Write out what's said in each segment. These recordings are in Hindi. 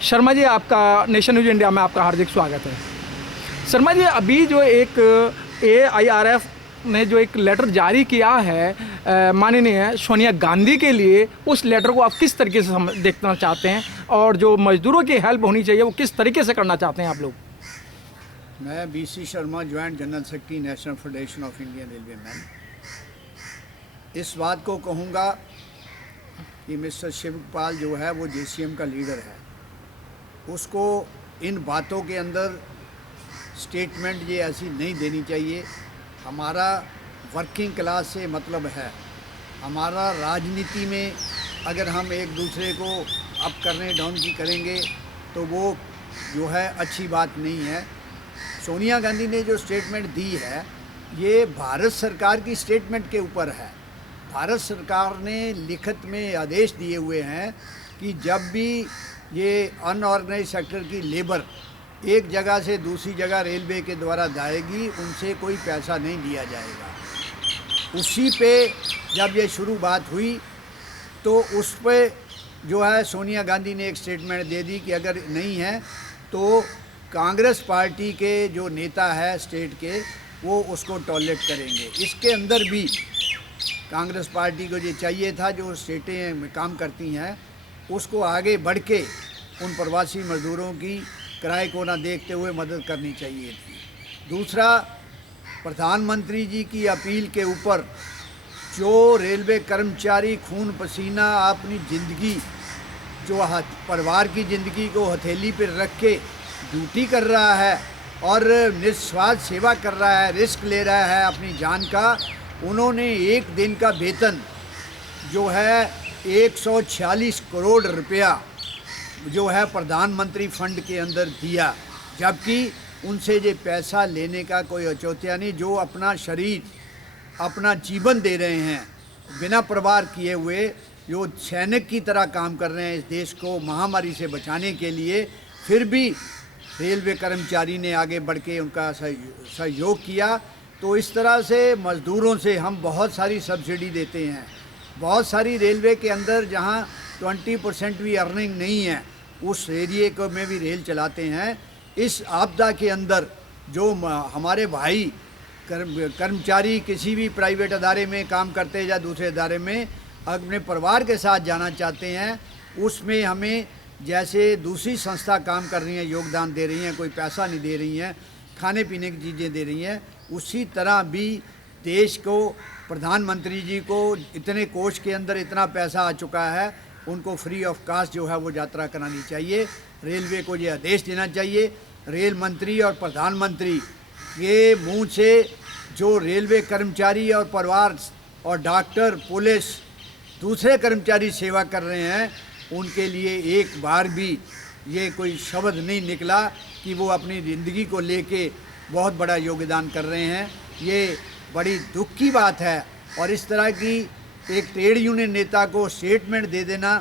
शर्मा जी, आपका नेशन न्यूज़ इंडिया में आपका हार्दिक स्वागत है। शर्मा जी, अभी जो एक AIRF ने जो एक लेटर जारी किया है माननीय सोनिया गांधी के लिए, उस लेटर को आप किस तरीके से देखना चाहते हैं और जो मजदूरों की हेल्प होनी चाहिए वो किस तरीके से करना चाहते हैं आप लोग? मैं BC Sharma, joint general secretary, national federation of Indian railway man, इस बात को कहूँगा कि मिस्टर शिवपाल जो है वो JCM का लीडर है, उसको इन बातों के अंदर स्टेटमेंट ये ऐसी नहीं देनी चाहिए। हमारा वर्किंग क्लास से मतलब है, हमारा राजनीति में अगर हम एक दूसरे को अप करने डाउन की करेंगे तो वो जो है अच्छी बात नहीं है। सोनिया गांधी ने जो स्टेटमेंट दी है ये भारत सरकार की स्टेटमेंट के ऊपर है। भारत सरकार ने लिखित में आदेश दिए हुए हैं कि जब भी ये अनऑर्गेनाइज सेक्टर की लेबर एक जगह से दूसरी जगह रेलवे के द्वारा जाएगी, उनसे कोई पैसा नहीं लिया जाएगा। उसी पे जब ये शुरू बात हुई तो उस पे जो है सोनिया गांधी ने एक स्टेटमेंट दे दी कि अगर नहीं है तो कांग्रेस पार्टी के जो नेता है स्टेट के, वो उसको टॉलरेट करेंगे। इसके अंदर भी कांग्रेस पार्टी को ये चाहिए था, जो स्टेटें में काम करती हैं उसको आगे बढ़ के उन प्रवासी मजदूरों की किराए को ना देखते हुए मदद करनी चाहिए थी। दूसरा, प्रधानमंत्री जी की अपील के ऊपर जो रेलवे कर्मचारी खून पसीना अपनी ज़िंदगी, जो परिवार की ज़िंदगी को हथेली पर रख के ड्यूटी कर रहा है और निस्वार्थ सेवा कर रहा है, रिस्क ले रहा है अपनी जान का, उन्होंने एक दिन का वेतन जो है 146 करोड़ रुपया जो है प्रधानमंत्री फंड के अंदर दिया, जबकि उनसे ये पैसा लेने का कोई औचित्य नहीं। जो अपना शरीर, अपना जीवन दे रहे हैं बिना परवाह किए हुए, जो सैनिक की तरह काम कर रहे हैं इस देश को महामारी से बचाने के लिए, फिर भी रेलवे कर्मचारी ने आगे बढ़ के उनका सहयोग किया। तो इस तरह से मज़दूरों से हम बहुत सारी सब्सिडी देते हैं। बहुत सारी रेलवे के अंदर जहां 20% भी अर्निंग नहीं है, उस एरिए को में भी रेल चलाते हैं। इस आपदा के अंदर जो हमारे भाई कर्मचारी किसी भी प्राइवेट अदारे में काम करते हैं या दूसरे अदारे में अपने परिवार के साथ जाना चाहते हैं, उसमें हमें जैसे दूसरी संस्था काम कर रही हैं, योगदान दे रही हैं, कोई पैसा नहीं दे रही हैं, खाने पीने की चीज़ें दे रही हैं, उसी तरह भी देश को, प्रधानमंत्री जी को इतने कोष के अंदर इतना पैसा आ चुका है, उनको फ्री ऑफ कास्ट जो है वो यात्रा करानी चाहिए। रेलवे को ये आदेश देना चाहिए। रेल मंत्री और प्रधानमंत्री के मुंह से जो रेलवे कर्मचारी और परिवार और डॉक्टर, पुलिस, दूसरे कर्मचारी सेवा कर रहे हैं, उनके लिए एक बार भी ये कोई शब्द नहीं निकला कि वो अपनी ज़िंदगी को लेके बहुत बड़ा योगदान कर रहे हैं। ये बड़ी दुख की बात है। और इस तरह की एक ट्रेड यूनियन नेता को स्टेटमेंट दे देना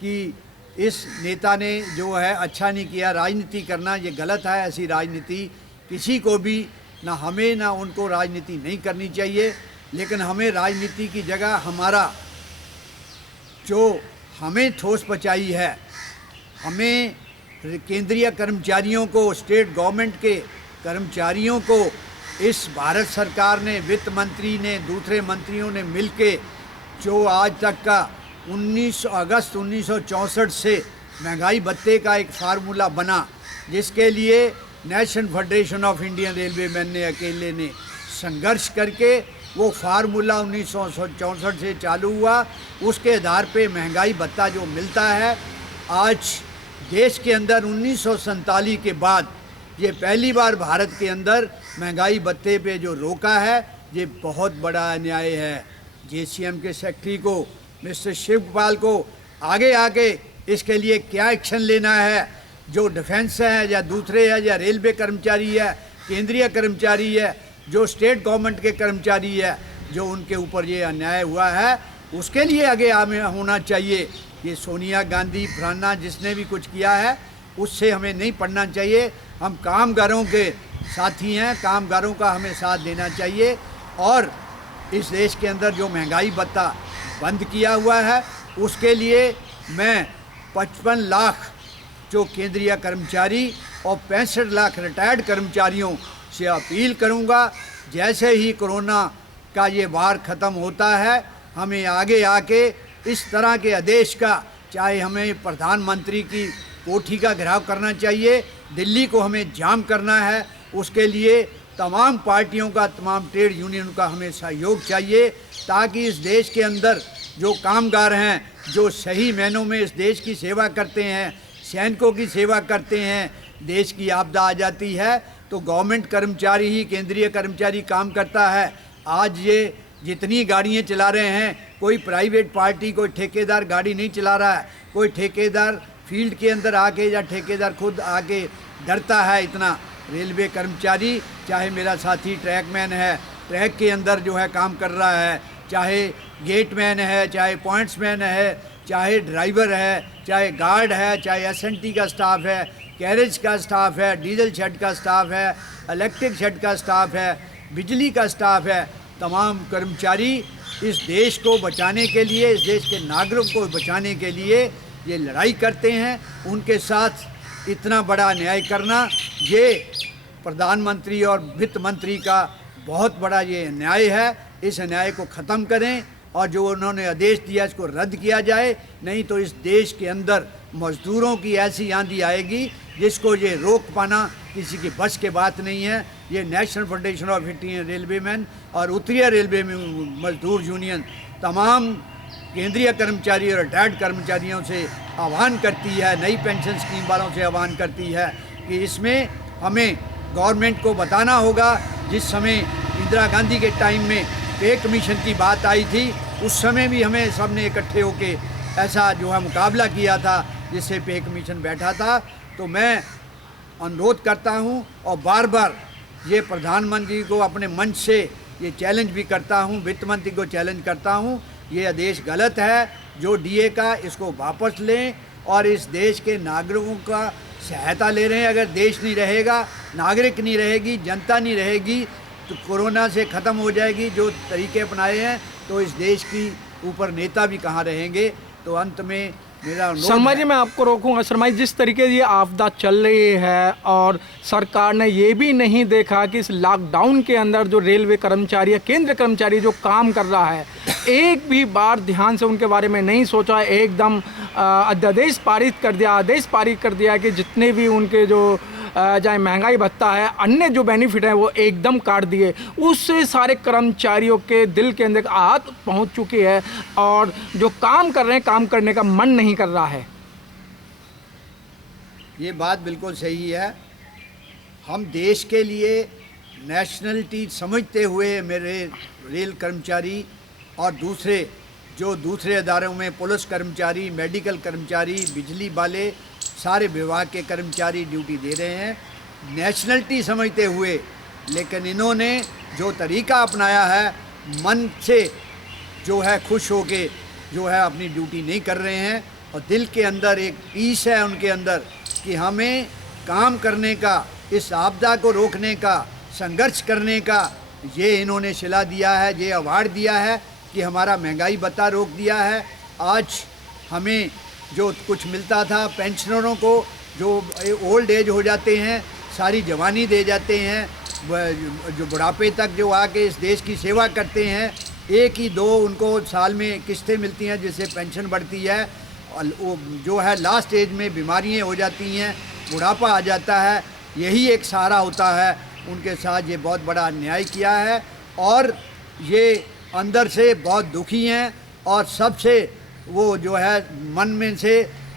कि इस नेता ने जो है अच्छा नहीं किया, राजनीति करना ये गलत है। ऐसी राजनीति किसी को भी, ना हमें ना उनको राजनीति नहीं करनी चाहिए। लेकिन हमें राजनीति की जगह हमारा जो हमें ठोस पहुंचाई है, हमें केंद्रीय कर्मचारियों को, स्टेट गवर्नमेंट के कर्मचारियों को इस भारत सरकार ने, वित्त मंत्री ने, दूसरे मंत्रियों ने मिलके जो आज तक का 19 अगस्त 1964 से महंगाई भत्ते का एक फार्मूला बना, जिसके लिए national federation of Indian railway man ने अकेले ने संघर्ष करके वो फार्मूला 1964 से चालू हुआ, उसके आधार पे महंगाई भत्ता जो मिलता है आज देश के अंदर 1947 के बाद ये पहली बार भारत के अंदर महंगाई भत्ते पे जो रोका है, ये बहुत बड़ा अन्याय है। JCM के सेक्रेटरी को, मिस्टर शिवपाल को आगे आके इसके लिए क्या एक्शन लेना है, जो डिफेंस है या दूसरे है या रेलवे कर्मचारी है, केंद्रीय कर्मचारी है, जो स्टेट गवर्नमेंट के कर्मचारी है, जो उनके ऊपर ये अन्याय हुआ है, उसके लिए आगे हमें होना चाहिए। ये सोनिया गांधी फलाना जिसने भी कुछ किया है उससे हमें नहीं पढ़ना चाहिए। हम कामगारों के साथी हैं, कामगारों का हमें साथ देना चाहिए। और इस देश के अंदर जो महंगाई भत्ता बंद किया हुआ है उसके लिए मैं 55 लाख जो केंद्रीय कर्मचारी और 65 लाख रिटायर्ड कर्मचारियों से अपील करूंगा, जैसे ही कोरोना का ये वार ख़त्म होता है, हमें आगे आके इस तरह के आदेश का, चाहे हमें प्रधानमंत्री की कोठी का घेराव करना चाहिए, दिल्ली को हमें जाम करना है, उसके लिए तमाम पार्टियों का, तमाम ट्रेड यूनियन का हमें सहयोग चाहिए, ताकि इस देश के अंदर जो कामगार हैं, जो सही मायनों में इस देश की सेवा करते हैं, सैनिकों की सेवा करते हैं, देश की आपदा आ जाती है तो गवर्नमेंट कर्मचारी ही, केंद्रीय कर्मचारी काम करता है। आज ये जितनी गाड़ियाँ चला रहे हैं, कोई प्राइवेट पार्टी, कोई ठेकेदार गाड़ी नहीं चला रहा है, कोई ठेकेदार फील्ड के अंदर आके या ठेकेदार खुद आके डरता है इतना। रेलवे कर्मचारी, चाहे मेरा साथी ट्रैकमैन है, ट्रैक के अंदर जो है काम कर रहा है, चाहे गेटमैन है, चाहे पॉइंट्समैन है, चाहे ड्राइवर है, चाहे गार्ड है, चाहे एसएनटी का स्टाफ है, कैरेज का स्टाफ है, डीजल शेड का स्टाफ है, इलेक्ट्रिक शेड का स्टाफ है, बिजली का स्टाफ है, तमाम कर्मचारी इस देश को बचाने के लिए, इस देश के नागरिकों को बचाने के लिए ये लड़ाई करते हैं। उनके साथ इतना बड़ा अन्याय करना, ये प्रधानमंत्री और वित्त मंत्री का बहुत बड़ा ये अन्याय है। इस अन्याय को ख़त्म करें और जो उन्होंने आदेश दिया इसको रद्द किया जाए, नहीं तो इस देश के अंदर मज़दूरों की ऐसी आंधी आएगी जिसको ये रोक पाना किसी की बस के बात नहीं है। ये national federation of Indian railwaymen और उत्तरीय रेलवे में मजदूर यूनियन तमाम केंद्रीय कर्मचारी और रिटायर्ड कर्मचारियों से आह्वान करती है, नई पेंशन स्कीम वालों से आह्वान करती है कि इसमें हमें गवर्नमेंट को बताना होगा। जिस समय इंदिरा गांधी के टाइम में पे कमीशन की बात आई थी, उस समय भी हमें सब ने इकट्ठे होकर ऐसा जो है मुकाबला किया था जिससे पे कमीशन बैठा था। तो मैं अनुरोध करता हूं और बार बार ये प्रधानमंत्री को अपने मंच से ये चैलेंज भी करता हूं, वित्त मंत्री को चैलेंज करता हूं, ये आदेश गलत है। जो डीए का इसको वापस लें और इस देश के नागरिकों का सहायता ले रहे हैं। अगर देश नहीं रहेगा, नागरिक नहीं रहेगी, जनता नहीं रहेगी तो कोरोना से ख़त्म हो जाएगी। जो तरीके अपनाए हैं तो इस देश की ऊपर नेता भी कहाँ रहेंगे। तो अंत में मेरा शर्मा जी, मैं आपको रोकूंगा। शर्मा जी, जिस तरीके से ये आपदा चल रही है और सरकार ने ये भी नहीं देखा कि इस लॉकडाउन के अंदर जो रेलवे कर्मचारी या केंद्र कर्मचारी जो काम कर रहा है, एक भी बार ध्यान से उनके बारे में नहीं सोचा, एकदम अध्यादेश पारित कर दिया, आदेश पारित कर दिया कि जितने भी उनके जो चाहे महंगाई भत्ता है, अन्य जो बेनिफिट है वो एकदम काट दिए। उससे सारे कर्मचारियों के दिल के अंदर आहत पहुंच चुकी है और जो काम कर रहे हैं, काम करने का मन नहीं कर रहा है। ये बात बिल्कुल सही है। हम देश के लिए नेशनलिटी समझते हुए मेरे रेल कर्मचारी और दूसरे अदारों में पुलिस कर्मचारी, मेडिकल कर्मचारी, बिजली वाले, सारे विभाग के कर्मचारी ड्यूटी दे रहे हैं नेशनलिटी समझते हुए। लेकिन इन्होंने जो तरीका अपनाया है, मन से जो है खुश होके जो है अपनी ड्यूटी नहीं कर रहे हैं और दिल के अंदर एक पीस है उनके अंदर कि हमें काम करने का, इस आपदा को रोकने का, संघर्ष करने का ये इन्होंने सिला दिया है, ये अवार्ड दिया है कि हमारा महंगाई भत्ता रोक दिया है। आज हमें जो कुछ मिलता था पेंशनरों को, जो ओल्ड एज हो जाते हैं, सारी जवानी दे जाते हैं, जो बुढ़ापे तक जो आके इस देश की सेवा करते हैं, एक ही दो उनको साल में किस्तें मिलती हैं जिससे पेंशन बढ़ती है। और वो जो है लास्ट एज में बीमारियाँ हो जाती हैं, बुढ़ापा आ जाता है, यही एक सहारा होता है। उनके साथ ये बहुत बड़ा अन्याय किया है और ये अंदर से बहुत दुखी हैं और सबसे वो जो है मन में से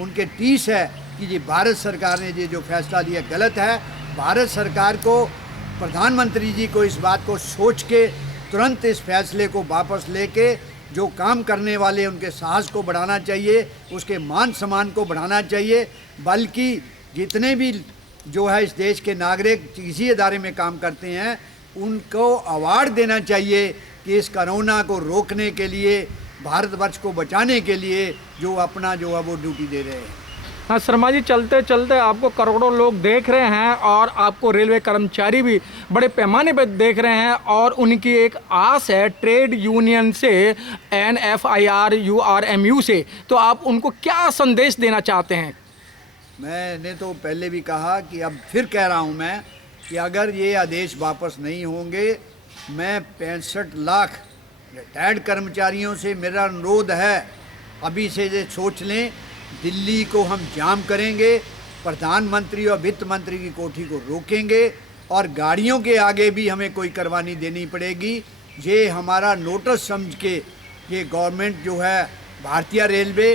उनके टीस है कि ये भारत सरकार ने ये जो फैसला लिया गलत है। भारत सरकार को, प्रधानमंत्री जी को इस बात को सोच के तुरंत इस फैसले को वापस लेके जो काम करने वाले उनके साहस को बढ़ाना चाहिए, उसके मान सम्मान को बढ़ाना चाहिए। बल्कि जितने भी जो है इस देश के नागरिक किसी अदारे में काम करते हैं उनको अवार्ड देना चाहिए कि इस कोरोना को रोकने के लिए, भारतवर्ष को बचाने के लिए जो अपना जो है वो ड्यूटी दे रहे हैं। हाँ शर्मा जी, चलते चलते आपको करोड़ों लोग देख रहे हैं और आपको रेलवे कर्मचारी भी बड़े पैमाने पर देख रहे हैं और उनकी एक आस है ट्रेड यूनियन से, NFIR URMU से। तो आप उनको क्या संदेश देना चाहते हैं? मैंने तो पहले भी कहा कि अब फिर कह रहा हूँ मैं कि अगर ये आदेश वापस नहीं होंगे, मैं 65 लाख रिटायर्ड कर्मचारियों से मेरा अनुरोध है, अभी से ये सोच लें, दिल्ली को हम जाम करेंगे, प्रधानमंत्री और वित्त मंत्री की कोठी को रोकेंगे और गाड़ियों के आगे भी हमें कोई कुर्बानी देनी पड़ेगी। ये हमारा नोटिस समझ के ये गवर्नमेंट जो है, भारतीय रेलवे,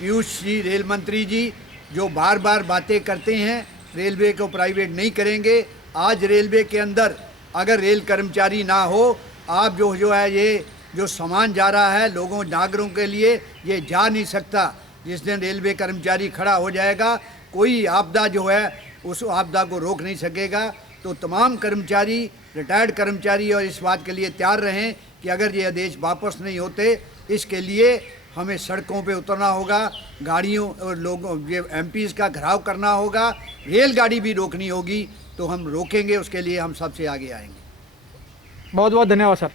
पीयूष जी रेल मंत्री जी जो बार बार बातें करते हैं रेलवे को प्राइवेट नहीं करेंगे, आज रेलवे के अंदर अगर रेल कर्मचारी ना हो, आप जो है ये जो सामान जा रहा है लोगों नागरिकों के लिए, ये जा नहीं सकता। जिस दिन रेलवे कर्मचारी खड़ा हो जाएगा, कोई आपदा जो है उस आपदा को रोक नहीं सकेगा। तो तमाम कर्मचारी, रिटायर्ड कर्मचारी और इस बात के लिए तैयार रहें कि अगर ये आदेश वापस नहीं होते, इसके लिए हमें सड़कों पे उतरना होगा, गाड़ियों और लोगों ये एमपीज़ का घेराव करना होगा, रेलगाड़ी भी रोकनी होगी। तो हम रोकेंगे, उसके लिए हम सबसे आगे आएंगे। बहुत बहुत धन्यवाद सर।